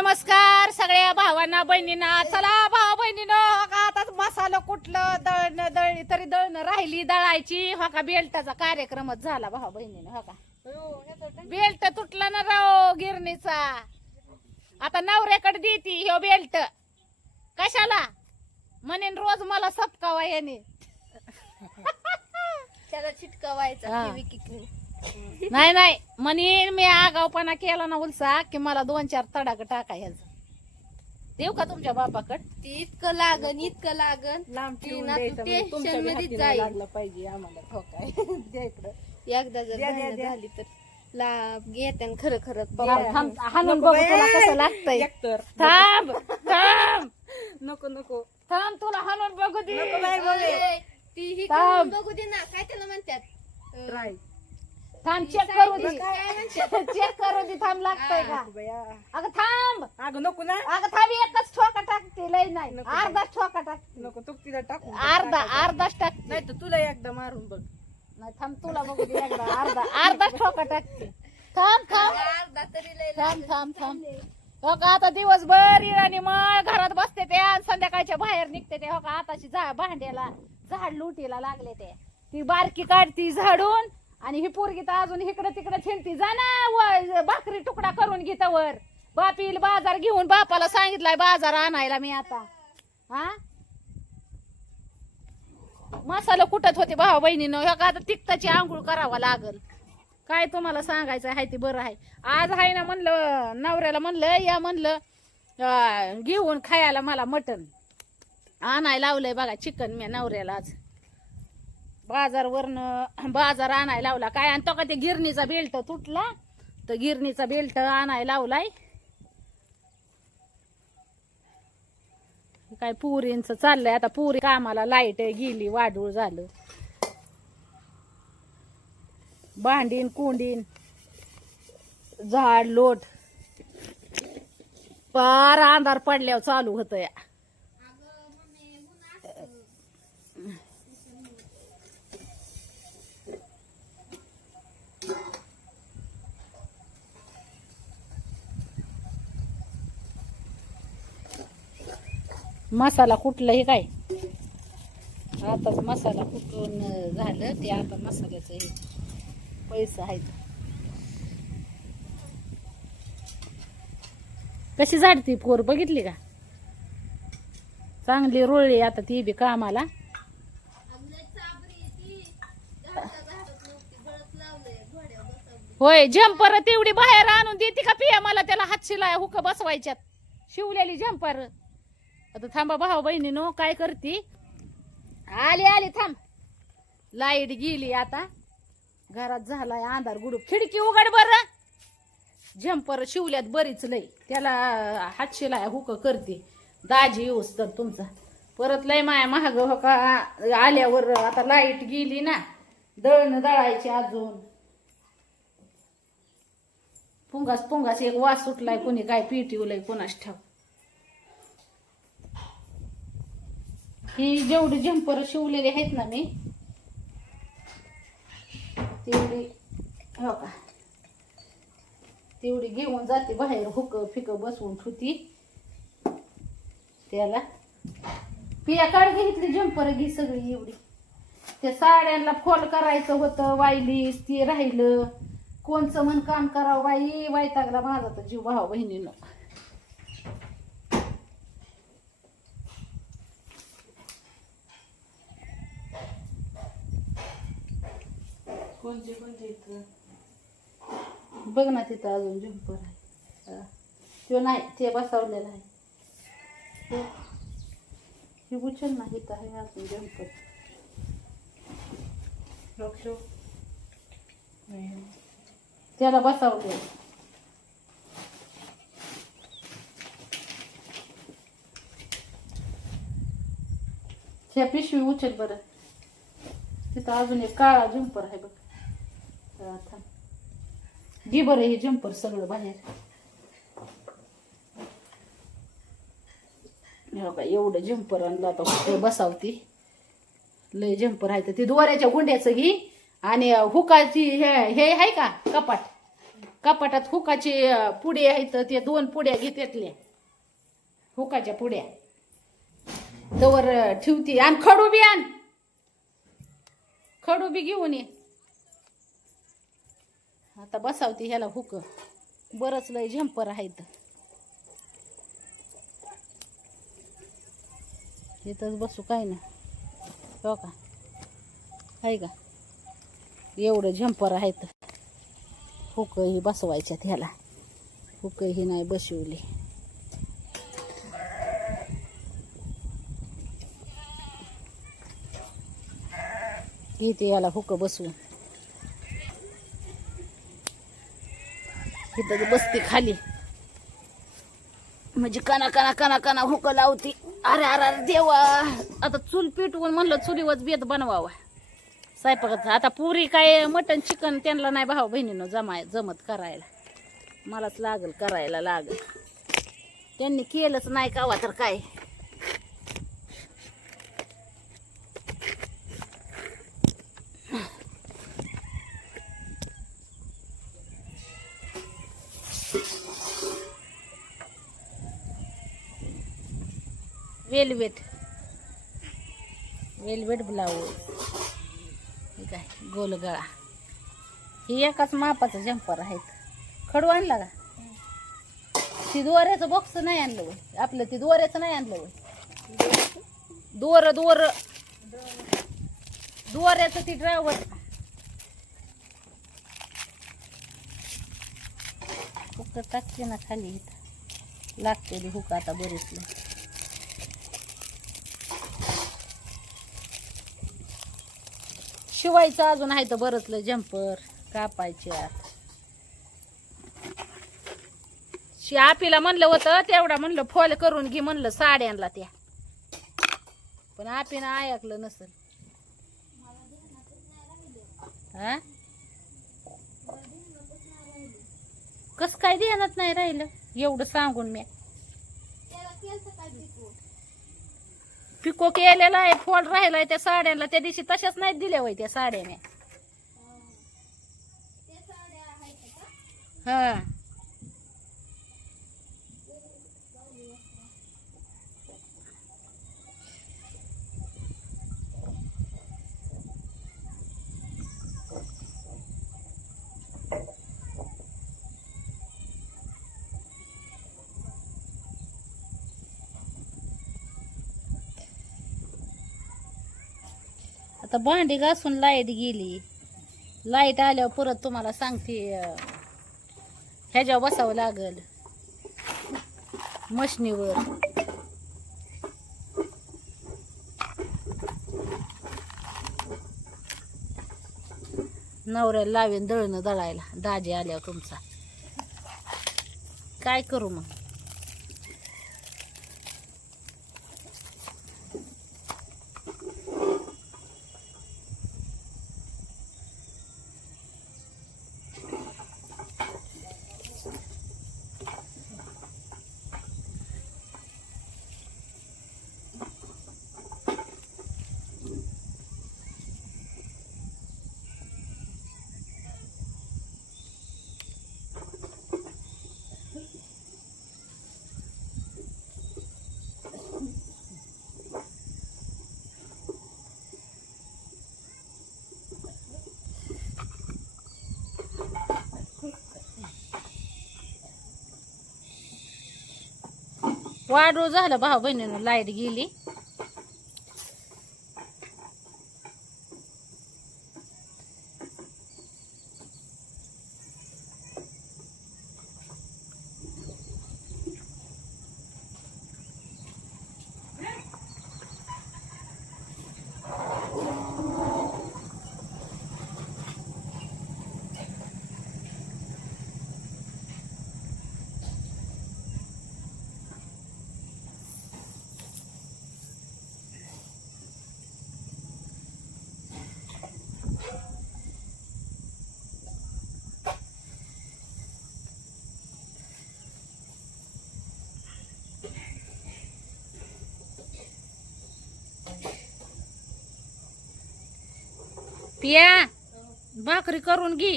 नमस्कार सगळ्या भावांना बहिणींना. चला भावा बहिणीनो, आता मसाला कुठलं दळणं दळली तरी दळणं राहिली दळायची. हो का बेल्टाचा कार्यक्रमच झाला भावा बहिणीनं. हो का बेल्ट तुटला ना राव गिरणीचा. आता नवऱ्याकडे देती ह्यो बेल्ट. कशाला म्हणेन रोज मला सपकावा याने. त्याला चिटकवायचा. नाही नाही म्हणे मी आगावपणा केला ना उलसा की मला 2-4 तडाक टाकायचं. देऊ का तुमच्या बापाकड? ती इतकं लागन लांब ती ना तू टेन्शन मध्ये जाईल. लागलं पाहिजे आम्हाला. हो काय द्या इकडं. एकदा जर भांडणं झाली तर लाभ घेते खरं खरं थांब, हाणून बघू तुला कसं लागतंय. थांब थांब नको नको थांब तुला हाणून बघू दे. ती ही थांब. बघू दे ना. काय त्याला म्हणतात? ट्राय थांब चेक करू दे. काय म्हणतात? चेक करू दे. थांब लागतंय का? बया अगं थांब. अगं नको ना अगं थांब, एकच ठोका टाकते लय नाही. अर्धा ठोका टाकते. नको तू तिला टाकू अर्धाच टाकते. नाही तर तुला एकदा मारून बघ. नाही थांब तुला बघू दे एकदा. अर्धा ठोका टाकते. थांब थांब अर्धा तरी लय थांब थांब थांब. हो का आता दिवसभर इराणी मग घरात बसते ते आणि संध्याकाळच्या बाहेर निघते ते. हो का आताशी भांड्याला झाड लुटीला लागले ते. ती बारकी काढती झाडून आणि ही पोरगी तर अजून इकडे तिकडे छिंडती. जा ना भाकरी तुकडा करून घेता वर. बाप येईल बाजार घेऊन. बापाला सांगितलाय बाजार आणायला मी आता. हा मसाला कुटत होते भावा बहिणीनं. हो का आता तिखटाची आंघोळ करावा लागल. काय तुम्हाला सांगायचं आहे ते बरं आहे. आज आहे ना म्हणलं नवऱ्याला म्हणलं या म्हणलं घेऊन खायला मला मटण आणायला लावलंय बघा. चिकन मी नवऱ्याला आज बाजार आणायला लावला. काय आणि तो का ते गिरणीचा बेल्ट तुटला तर गिरणीचा बेल्ट आणायला लावलाय. काय पुरींच चाललंय आता. पुरी कामाला लाईट गेली वाढूळ झालं. भांडीन कुंडीन झाड लोट पार अंधार पडल्यावर चालू होत या. मसाला कुठलाही काय आताच मसाला कुठून झालं ते. आता मसाल्याचं हे पैसा आहे. कशी झाडती पोर बघितली का? चांगली रोळली आता ती बी कामाला. होय जम्पर तेवढी बाहेर आणून देते का पिया मला? त्याला हात शिलाय हुक बसवायच्यात शिवलेली जम्पर. आता थांबा भाऊ बहिणीनो काय करती. आली थांब. लाईट गेली आता. घरात झालाय अंधार गुडूप. खिडकी उघड बर. जम्पर शिवल्यात बरीच लय. त्याला हात शिलाय हुक करते दाजी येऊस तर तुमचा. परत लय माया महाग हो का आल्यावर. आता लाईट गेली ना दळण दळायची अजून. पुंगास एक वास सुटलाय. कोणी काय पिटिवलंय कोणाच ठाव. ही जेवढी जम्पर शिवलेली आहेत ना मी तेवढी हो का तेवढी घेऊन जाते बाहेर. हुक फिक बसवून ठुती त्याला. पिया काढ घेतली जम्पर घे सगळी एवढी. त्या साड्यांना फॉल करायचं होतं वाईलीस ते राहिलं. कोणचं म्हण काम करावं बाई. वैतागला माझा तर जीव भाऊ बहिणीनं. कोणते बघ ना तिथं अजून जम्पर आहे. तो नाही ते बसवलेला आहे. हे उचल ना इथं आहे अजून जम्पर. त्याला बसवले. ह्या पिशवी उचल बरं. तिथं अजून एक काळा जम्पर आहे बघ. घे बरं हे जम्पर सगळं बाहेर. एवढं जम्पर आणलं आता बसावती. लय जम्पर आहे तर ती दोऱ्याच्या गुंड्याचं घे आणि हुकाची हे आहे का कपाट कपाटात हुकाचे पुडे आहेत ते 2 पुड्या घेतल्या हुकाच्या पुड्या तवर ठेवती. आणि खडू बी आण, खडू बी घेऊन ये. आता बसावती ह्याला हुक. बरंच लय झंपर आहेत. इथंच बसू काय ना हो का आहे का एवढं झंपर आहेत. हुक ही बसवायच्यात ह्याला. हुक ही नाही बसवली. इथे याला हुक बसवून इथं बसते खाली म्हणजे कना कना कना कना हुक लावती. अरे अरे अरे देवा. आता चूल पेटवून म्हणलं चुलीवर बेत बनवावा स्वयंपाकाचा. आता पुरी काय मटन चिकन त्यांना नाही भाऊ बहिणीनं जमत करायला. मलाच लागल करायला लागल. त्यांनी केलंच नाही कावा तर काय. वेलवेट ब्लाऊज ठीक आहे. गोल गळा. ही एकाच मापाचं जम्पर आहेत. खडू आणला का? ती दोऱ्याचं बॉक्स नाही आणलं वय आपलं. ती दोऱ्याचं नाही आणलं वय. दोऱ्याचं ती ड्रायव्हर फक्त टाकते ना खाली. इथं लागते हुक आता बरेच. शिवायचं अजून आहे तर बरंचलं जम्पर कापायच्या. आपीला म्हणलं होतं तेवढा म्हणलं फॉल करून घे म्हणलं साड्यांना त्या. पण आपीनं ऐकलं नसल. हा कस काय ध्यानात नाही राहिलं एवढं सांगून मी. पिको केलेला आहे. फॉल राहिलाय त्या साड्यांना. त्या दिवशी तशाच नाही दिल्या वय त्या साड्याने. हा आता भांडी घासून लाईट गेली. लाईट आल्यावर परत तुम्हाला सांगते ह्याच्यावर बसावं लागल मशनीवर. नवऱ्याला लावेन दळणं दळायला दाजी आल्यावर तुमचा. काय करू मग. वाढू झालं भाऊ बहिणीनं लाईट गेली. पिया भाकरी करून घे.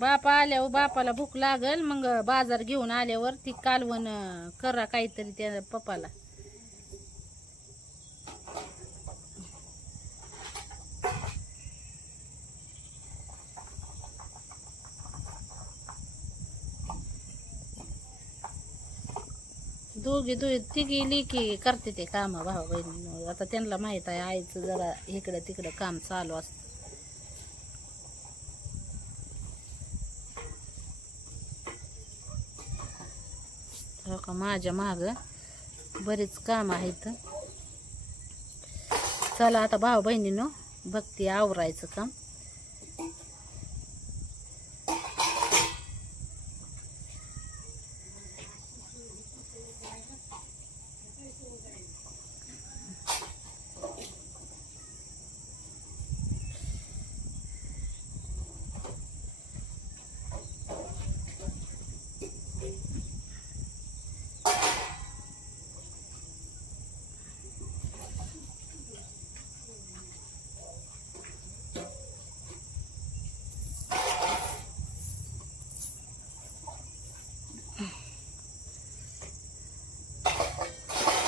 बापा आल्यावर बापाला भूक लागल, मग बाजार घेऊन आल्यावर ती कालवण करा काहीतरी त्या पप्पाला. तिघी लिकी करते ते काम भाऊ बहिणी. आता त्यांना माहित आहे आईचं जरा इकडं तिकडं काम चालू असतं. हो का, माझ्या माग बरेच काम आहेत. चला आता भाऊ बहिणीनो बघते आवरायचं काम.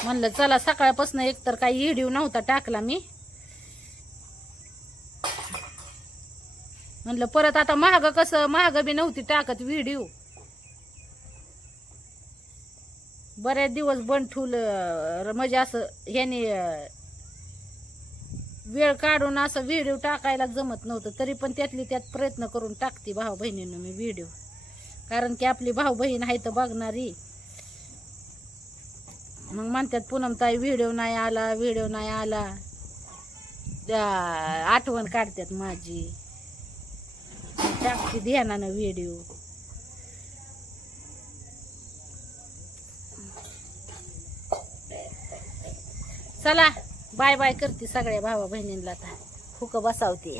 म्हणलं चला सकाळपासून एकतर काही व्हिडिओ नव्हता टाकला मी. म्हणलं परत आता महाग बी नव्हती टाकत व्हिडिओ. बरेच दिवस बंद ठेवलं, म्हणजे असं ह्याने वेळ काढून असं व्हिडिओ टाकायला जमत नव्हतं. तरी पण त्यातली त्यात प्रयत्न करून टाकते भाऊ बहिणीनं मी व्हिडिओ. कारण की आपली भाऊ बहीण आहे तर बघणारी. मग म्हणतात पूनमताई व्हिडिओ नाही आला, आठवण काढतात माझी. टाकते ध्यानानं व्हिडिओ. चला बाय बाय करते सगळ्या भावा बहिणींना. आता हुक बसावते.